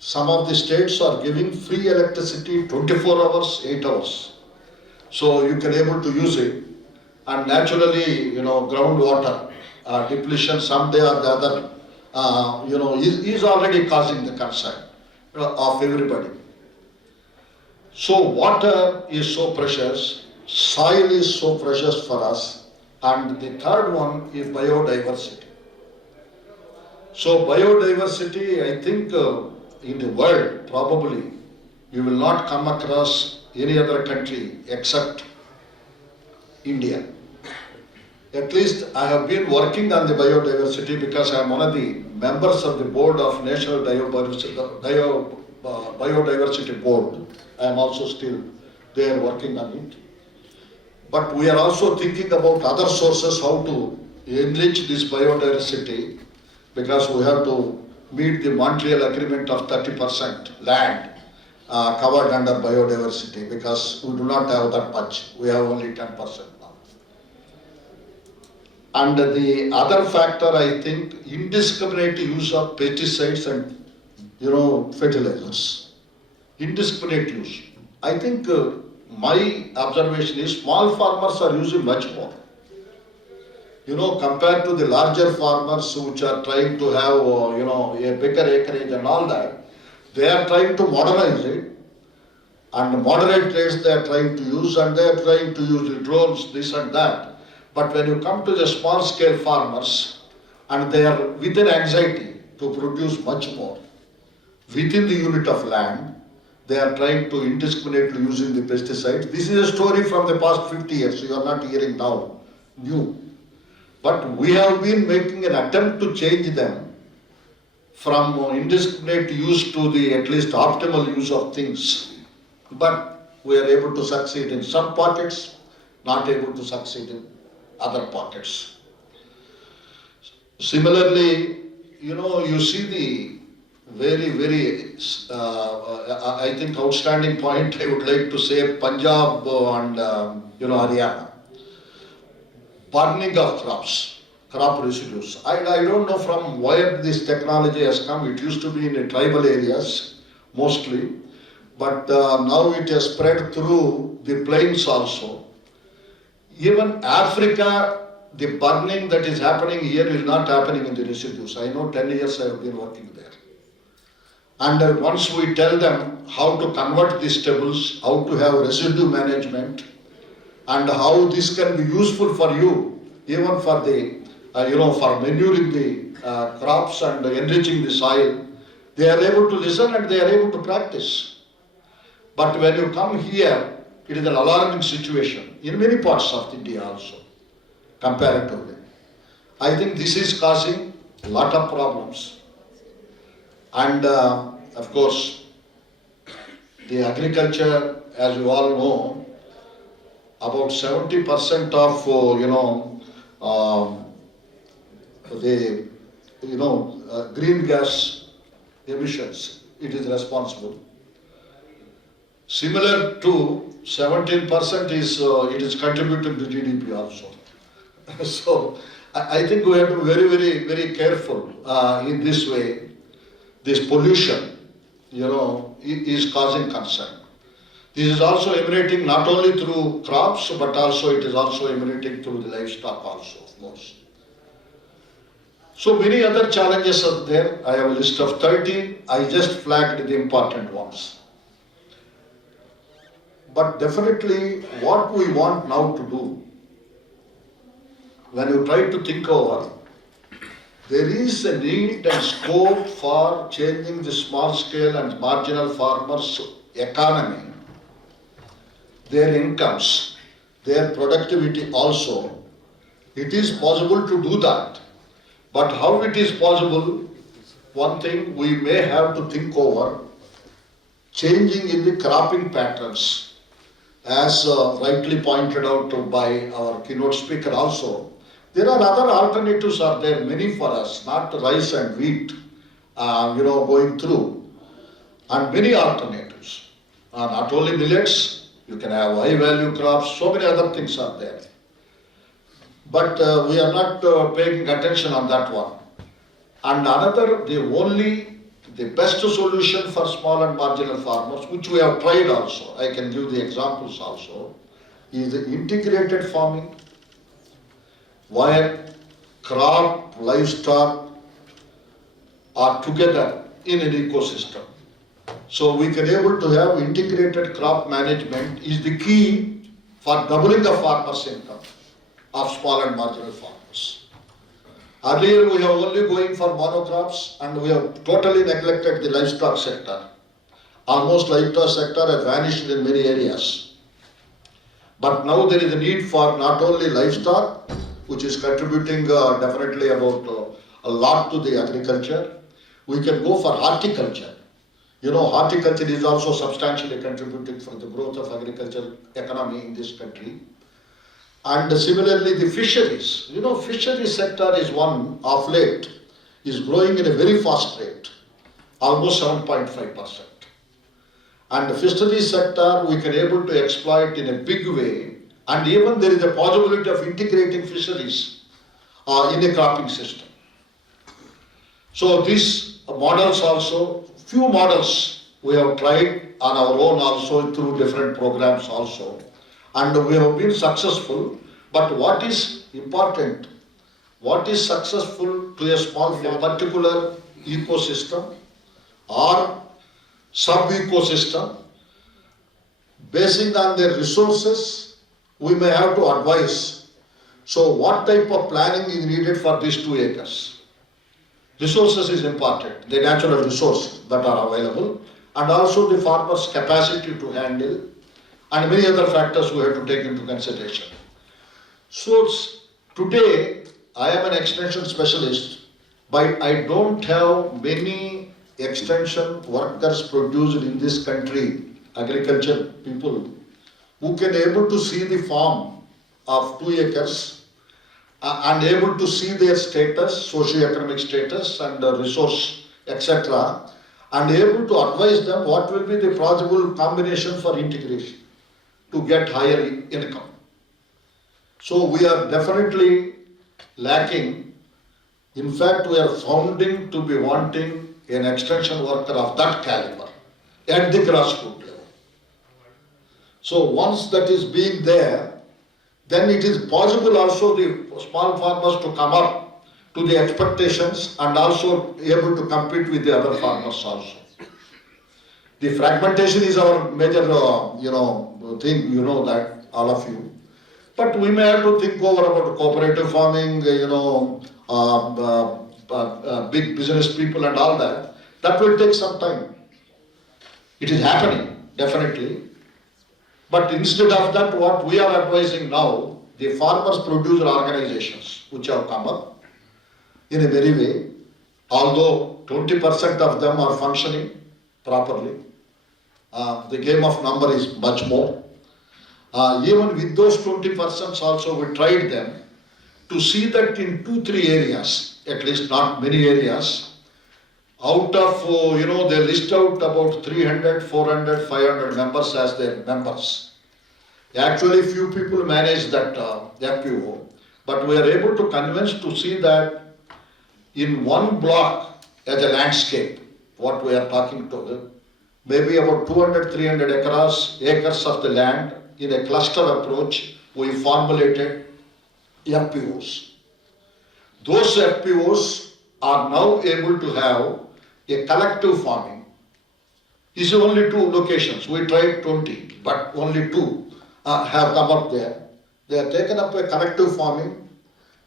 Some of the states are giving free electricity 24 hours, 8 hours. So you can able to use it. And naturally, groundwater depletion someday or the other, is already causing the concern of everybody. So water is so precious, soil is so precious for us, and the third one is biodiversity. So biodiversity, I think in the world, probably, you will not come across any other country except India. At least I have been working on the biodiversity because I am one of the members of the board of National Biodiversity Board. I am also still there working on it. But we are also thinking about other sources, how to enrich this biodiversity, because we have to meet the Montreal Agreement of 30% land covered under biodiversity, because we do not have that much. We have only 10% now. And the other factor, I think, indiscriminate use of pesticides and fertilizers. Indiscriminate use. I think my observation is small farmers are using much more. Compared to the larger farmers which are trying to have, a bigger acreage and all that, they are trying to modernize it, and moderate rates they are trying to use, and they are trying to use the drones, this and that. But when you come to the small scale farmers, and they are with an anxiety to produce much more within the unit of land, they are trying to indiscriminately using the pesticides. This is a story from the past 50 years, so you are not hearing now new. But we have been making an attempt to change them from indiscriminate use to the at least optimal use of things. But we are able to succeed in some pockets, not able to succeed in other pockets. Similarly, you see the very, very, I think outstanding point I would like to say, Punjab and Haryana. Burning of crops, crop residues. I don't know from where this technology has come. It used to be in the tribal areas mostly, but now it has spread through the plains also. Even Africa, the burning that is happening here is not happening in the residues. I know 10 years I have been working there. And once we tell them how to convert these tables, how to have residue management, and how this can be useful for you, even for the, for manuring the crops and enriching the soil, they are able to listen and they are able to practice. But when you come here, it is an alarming situation in many parts of India also, comparatively. I think this is causing a lot of problems. And of course, the agriculture, as you all know, about 70% of the green gas emissions, it is responsible. Similar to 17% is it is contributing to GDP also. So I think we have to be very, very, very careful in this way. This pollution, is causing concern. This is also emanating not only through crops, but also it is also emanating through the livestock also, of course. So many other challenges are there. I have a list of 30. I just flagged the important ones. But definitely what we want now to do, when you try to think over, there is a need and scope for changing the small scale and marginal farmers' economy, their incomes, their productivity also. It is possible to do that. But how it is possible, one thing we may have to think over, changing in the cropping patterns. As rightly pointed out by our keynote speaker also, there are other alternatives are there, many for us, not rice and wheat, going through, and many alternatives. Not only millets, you can have high value crops, so many other things are there. But we are not paying attention on that one. And another, the best solution for small and marginal farmers, which we have tried also, I can give the examples also, is the integrated farming, where crop, livestock are together in an ecosystem. So we can able to have integrated crop management is the key for doubling the farmers' income of small and marginal farmers. Earlier we have only going for monocrops and we have totally neglected the livestock sector. Almost livestock sector has vanished in many areas. But now there is a need for not only livestock, which is contributing definitely about a lot to the agriculture. We can go for horticulture. Horticulture is also substantially contributing for the growth of agriculture economy in this country. And similarly, the fisheries. Fisheries sector is one of late, is growing in a very fast rate, almost 7.5%. And the fisheries sector, we can able to exploit in a big way, and even there is a possibility of integrating fisheries in a cropping system. So these models also, few models we have tried on our own also through different programs also. And we have been successful, but what is important, what is successful to a small particular ecosystem or sub-ecosystem, basing on their resources, we may have to advise. So what type of planning is needed for these 2 acres? Resources is important, the natural resources that are available, and also the farmer's capacity to handle, and many other factors we have to take into consideration. So today, I am an extension specialist, but I don't have many extension workers produced in this country, agriculture people, who can able to see the farm of 2 acres and able to see their status, socio-economic status and resource, etc., and able to advise them what will be the possible combination for integration to get higher income. So we are definitely lacking. In fact, we are founding to be wanting an extension worker of that caliber at the grassroots level. So once that is being there, then it is possible also the small farmers to come up to the expectations and also able to compete with the other farmers also. The fragmentation is our major, thing, that, all of you. But we may have to think over about cooperative farming, big business people and all that. That will take some time. It is happening, definitely. But instead of that, what we are advising now, the farmers producer organizations which have come up in a very way, although 20% of them are functioning properly, the game of number is much more. Even with those 20% also, we tried them to see that in 2-3 areas, at least not many areas, out of, they list out about 300, 400, 500 members as their members. Actually, few people manage that FPO, but we are able to convince to see that in one block as a landscape, what we are talking to, maybe about 200, 300 acres of the land in a cluster approach, we formulated FPOs. Those FPOs are now able to have a collective farming. This is only 2 locations. We tried 20, but only 2 have come up there. They have taken up a collective farming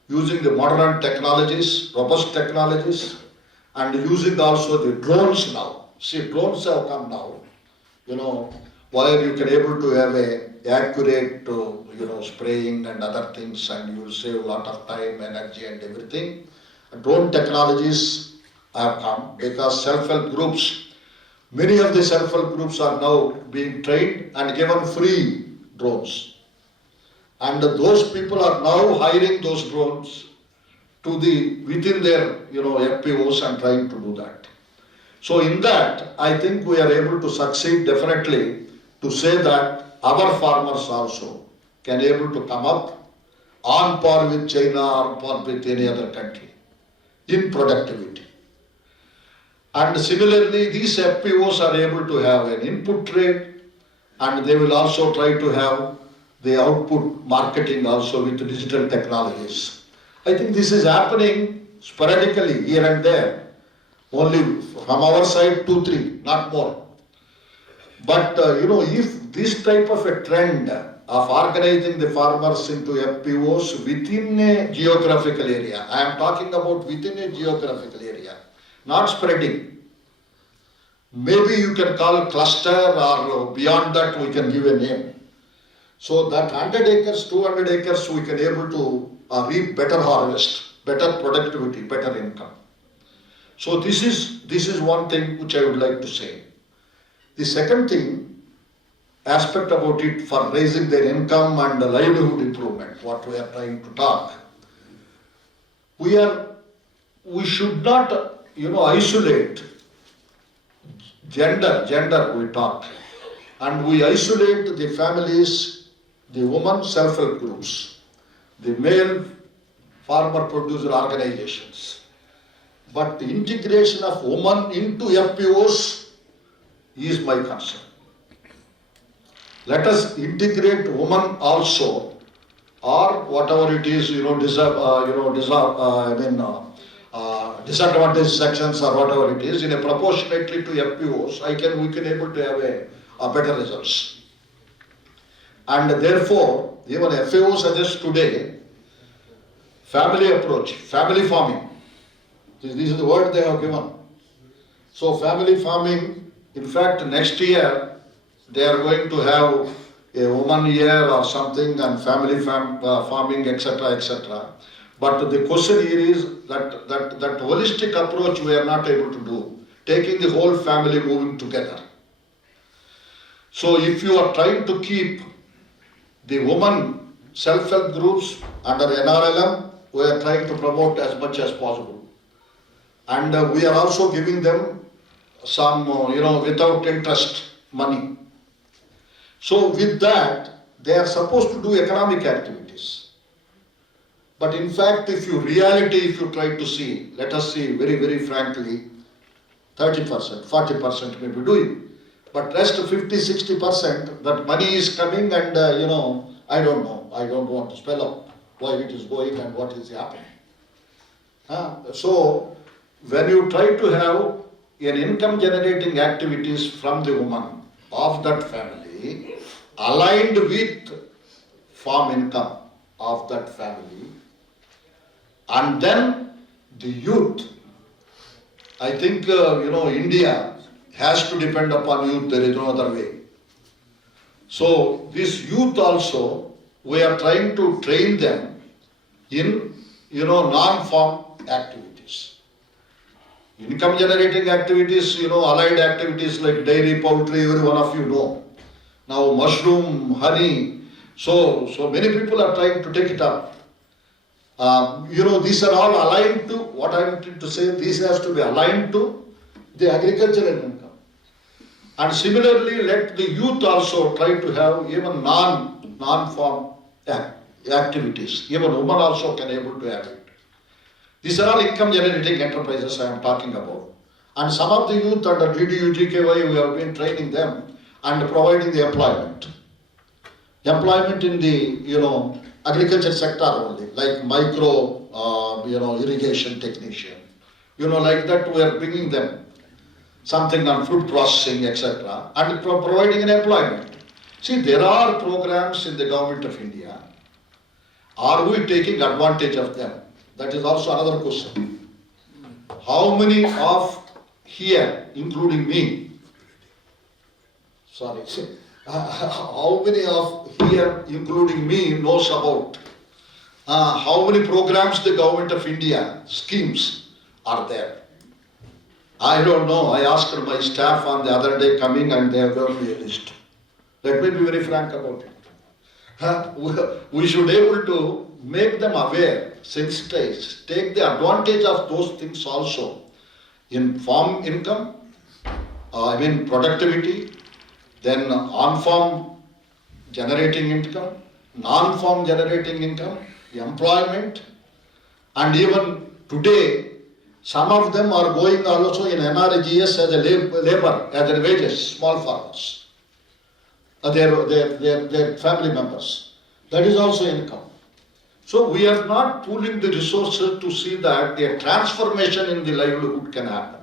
using the modern technologies, robust technologies, and using also the drones now. See, drones have come now, where you can able to have a accurate, spraying and other things, and you will save a lot of time, energy and everything. Drone technologies have come because self-help groups, many of the self-help groups are now being trained and given free drones. And those people are now hiring those drones to within their, FPOs and trying to do that. So in that, I think we are able to succeed definitely to say that our farmers also can able to come up on par with China or par with any other country in productivity. And similarly, these FPOs are able to have an input trade, and they will also try to have the output marketing also with digital technologies. I think this is happening sporadically here and there. Only from our side 2, 3, not more. But if this type of a trend of organizing the farmers into FPOs within a geographical area, I am talking about within a geographical area, not spreading. Maybe you can call cluster, or beyond that we can give a name. So that 100 acres, 200 acres we can able to reap better harvest, better productivity, better income. So this is one thing which I would like to say. The second aspect about it for raising their income and the livelihood improvement, what we are trying to talk. We should not, isolate gender we talk. And we isolate the families, the women self-help groups, the male farmer producer organizations. But the integration of women into FPOs is my concern. Let us integrate women also, or whatever it is, disadvantaged sections or whatever it is, in a proportionately to FPOs, we can able to have a better results. And therefore, even FAO suggests today, family approach, family farming. This is the word they have given. So family farming, in fact, next year, they are going to have a woman year or something, and family farming, etc., etc. But the question here is that holistic approach we are not able to do, taking the whole family moving together. So if you are trying to keep the women self-help groups under NRLM, we are trying to promote as much as possible. And we are also giving them some, without interest money. So with that, they are supposed to do economic activities. But in fact, if you try to see, let us see very, very frankly, 30%, 40% may be doing. But rest 50, 60%, that money is coming and, I don't know. I don't want to spell out why it is going and what is happening. So, when you try to have an income generating activities from the woman of that family, aligned with farm income of that family, and then the youth, I think, India has to depend upon youth, there is no other way. So this youth also, we are trying to train them in, non-farm activities. Income generating activities, allied activities like dairy, poultry, every one of you know. Now mushroom, honey, so many people are trying to take it up. These are all aligned to, what I am trying to say, this has to be aligned to the agricultural income. And similarly, let the youth also try to have even non-farm activities. Even women also can able to have it. These are all income generating enterprises I am talking about. And some of the youth under DDU-GKY, we have been training them and providing the employment. Employment in the, agriculture sector only, like micro, irrigation technician. Like that we are bringing them something on food processing, etc. and providing an employment. See, there are programs in the government of India. Are we taking advantage of them? That is also another question. How many of here, including me, how many of here, including me, knows about how many programs the government of India, schemes are there? I don't know. I asked my staff on the other day coming and they have given me a list. Let me be very frank about it. We should be able to make them aware, sensitize, take the advantage of those things also in farm income, productivity, then on-farm generating income, non-farm generating income, employment, and even today, some of them are going also in NRGS as a labor, as a wages, small farmers. Their family members. That is also income. So we are not pooling the resources to see that a transformation in the livelihood can happen.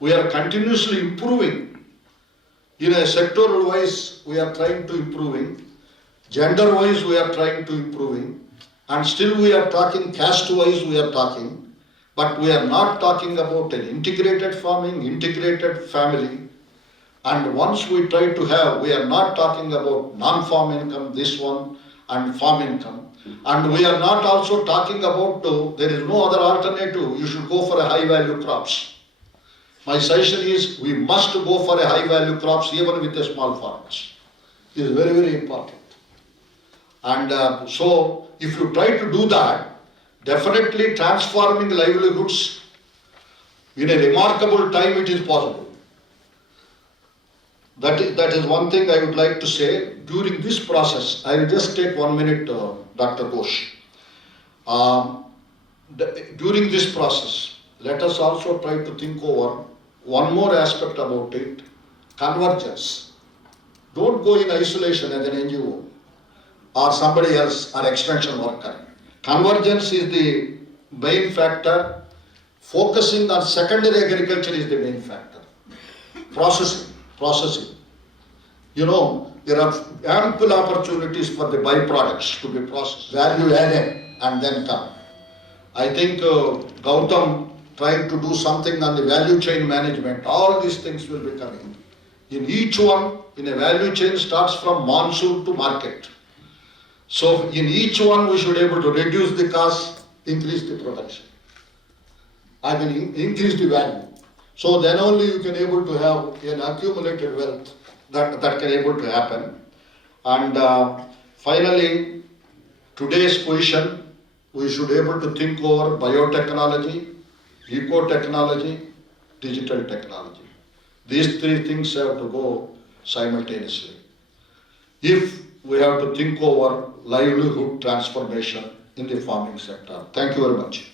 We are continuously improving. In a sectoral wise, we are trying to improving. Gender wise, we are trying to improving. And still we are talking caste wise, we are talking. But we are not talking about an integrated farming, integrated family. And once we try to have, we are not talking about non-farm income, this one, and farm income. And we are not also talking about, there is no other alternative, you should go for a high value crops. My suggestion is, we must go for a high value crops even with the small farmers. It is very, very important. And so, if you try to do that, definitely transforming livelihoods in a remarkable time it is possible. That is one thing I would like to say. During this process, I will just take 1 minute, Dr. Ghosh. During this process, let us also try to think over one more aspect about it, convergence. Don't go in isolation as an NGO or somebody else or extension worker. Convergence is the main factor. Focusing on secondary agriculture is the main factor. Processing. There are ample opportunities for the byproducts to be processed, value added, and then come. I think Gautam trying to do something on the value chain management, all these things will be coming. In each one, in a value chain starts from monsoon to market. So in each one we should be able to reduce the cost, increase the production. Increase the value. So then only you can able to have an accumulated wealth that can able to happen. And finally, today's position, we should be able to think over biotechnology, eco-technology, digital technology. These three things have to go simultaneously. If we have to think over livelihood transformation in the farming sector. Thank you very much.